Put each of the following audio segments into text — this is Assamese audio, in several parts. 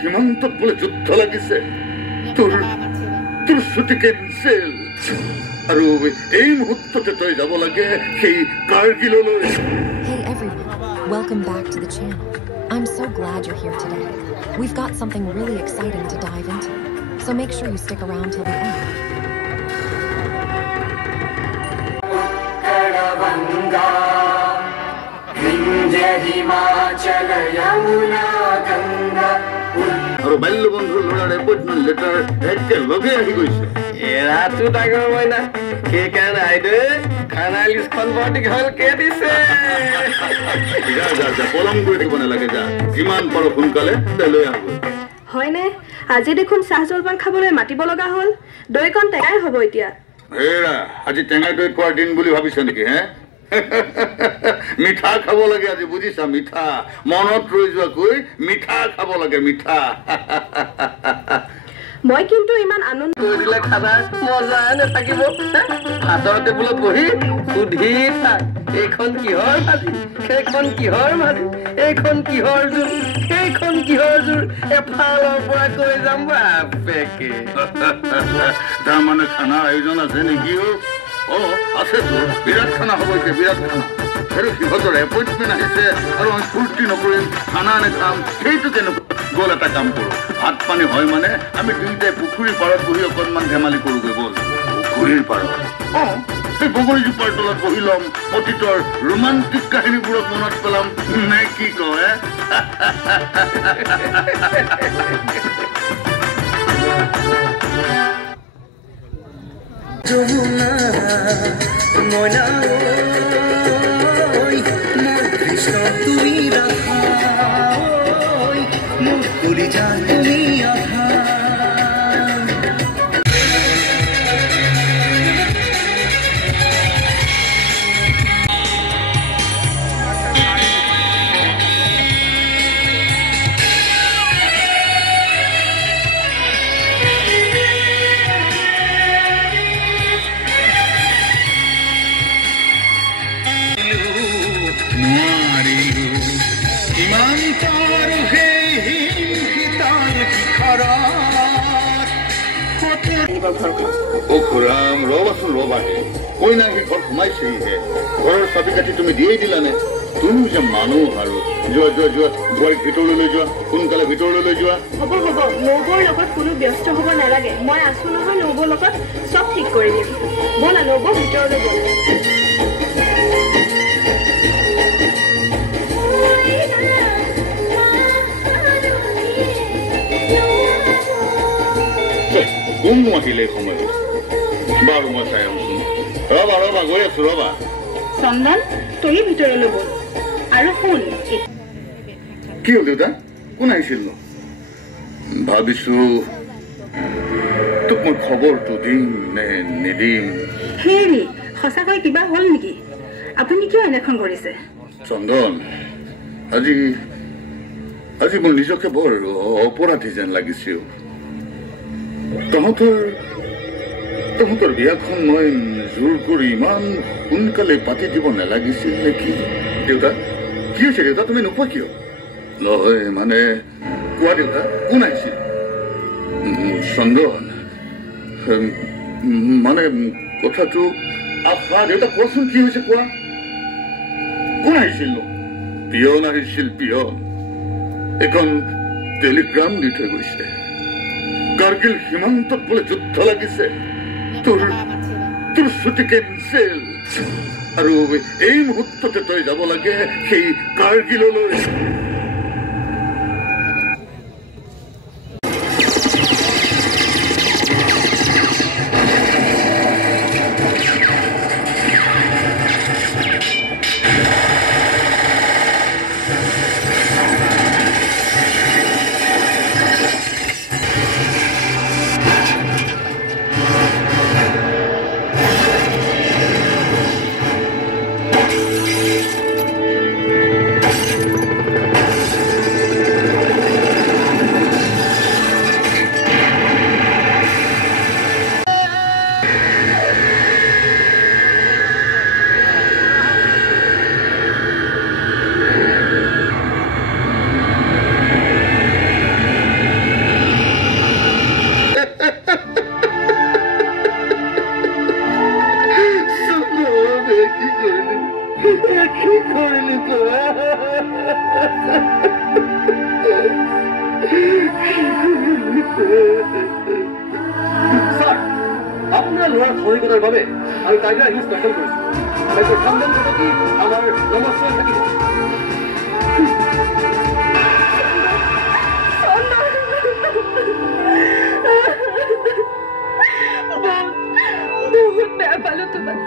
সীমান্তত বোলে যুদ্ধ লাগিছে তোৰ তোৰ ছুটি কেনচেল আৰু এই মুহূৰ্ততে তই যাব লাগে সেই কাৰ্গিললৈ Hey everyone, welcome back to the channel. I'm so glad you're here today. We've got something really exciting to dive into, so make sure you stick around till the end. আৰু বাল্য বন্ধুৰ ল'ৰাৰ এপইণ্টমেণ্ট লেটাৰ একে লগে আহি গৈছে এৰাটো ডাঙৰ মই না সেইকাৰণে আইদেউ খানা লিষ্টখন বৰ দীঘলকে দিছে যা যা যা পলম কৰি থাকিব নালাগে যা যিমান পাৰ সোনকালে লৈ আহ হয়নে আজি দেখোন চাহ জলপান খাবলৈ মাতিব লগা হ'ল দৈকণ টেঙাই হ'ব এতিয়া হেৰা আজি টেঙা দৈ খোৱাৰ দিন বুলি ভাবিছে নেকি হে মিঠা খাব লাগে আজি বুজিছা মিঠা মনত ৰৈ যোৱাকৈ মিঠা খাব লাগে মিঠা মই কিন্তু ইমান আনন্দ কৰি দিলে খানা মজা নাথাকিব ভাতৰ টেবুলত বহি সুধি থাক এইখন কিহৰ ভাজি সেইখন কিহৰ ভাজি এইখন কিহৰ জোল সেইখন কিহৰ জোল এফালৰ পৰা কৈ যাম বাপেকে তাৰমানে খানাৰ আয়োজন আছে নেকি অ আছেতো বিৰাট খানা হ'ব এতিয়া বিৰাট খানা আৰু সিহঁতৰ এপইণ্টমেণ্ট আহিছে আৰু আমি ফূৰ্তি নকৰিম খানা নেখাম সেইটো কেনেকুৱা গ'ল এটা কাম কৰোঁ ভাত পানী হয় মানে আমি দুয়োটাই পুখুৰীৰ পাৰত বহি অকণমান ধেমালি কৰোঁগৈ ব'ল পুখুৰীৰ পাৰত সেই বগৰীজোপাৰ তলত বহি ল'ম অতীতৰ ৰোমান্টিক কাহিনীবোৰক মনত পেলাম নে কি কয় ময়না মোৰ কৃষ্ণ তুমি ৰাধা মোৰ কলিজা তুমি আধা ও খুৰাম ৰবাচোন ৰবাহে কইনা সি ঘৰ সোমাইছেহিহে ঘৰৰ চাবি কাঠি তুমি দিয়েই দিলানে তুমি যে মানুহ আৰু যোৱা যোৱা যোৱা বোৱাৰীক ভিতৰলৈ লৈ যোৱা সোনকালে ভিতৰলৈ লৈ যোৱা হ'ব হ'ব নবৌৰ লগত কোনো ব্যস্ত হ'ব নালাগে মই আছো নহয় নবৌৰ লগত চব ঠিক কৰি দিম ব'লা নবৌ ভিতৰলৈ গ'ল কোন আহিলে সময়ত বাৰু মই চাই আহোঁচোন ৰবা ৰবা গৈ আছো ৰবা চন্দন তুমি ভিতৰলৈ গ'ল আৰু শুন কি হ'ল দেউতা কোন আহিছিল ন ভাবিছো তোক মই খবৰটো দিম নে নিদিম হেৰি সঁচাকৈ কিবা হ'ল নেকি আপুনি কিয় এনেখন কৰিছে চন্দন আজি আজি মোৰ নিজকে বৰ অপৰাধী যেন লাগিছিল তহঁতৰ বিয়াখন মই জোৰ কৰি ইমান সোনকালে পাতি দিব নালাগিছিল নেকি দেউতা কি হৈছে দেউতা তুমি নোকোৱা কিয় নহয় মানে কোৱা দেউতা কোন আহিছিল চন্দন মানে কথাটো দেউতা কোৱাচোন কি হৈছে কোৱা কোন আহিছিল পিয়ন আহিছিল পিয়ন এখন টেলিগ্ৰাম দি থৈ গৈছে কাৰ্গিল সীমান্তত বোলে যুদ্ধ লাগিছে তোৰ ছুটি কেনচেল আৰু এই মুহূৰ্ততে তই যাব লাগে সেই কাৰ্গিললৈ স্যাৰ, আপনাৰ ল'ৰাৰ সহযোগিতাৰ বাবে আমি টাইগাৰ হিলছ গঠন কৰিছো। সেইটো সন্ধান প্ৰতি আমাৰ নমস্কাৰ থাকিব। বহুত বেয়া পালো তোমাক।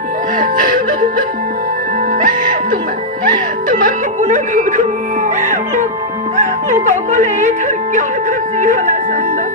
তোমাৰ সপোনৰ ঘৰখন মোক অকলে এৰি থৈ কিয় গুচি গলা চন্দন?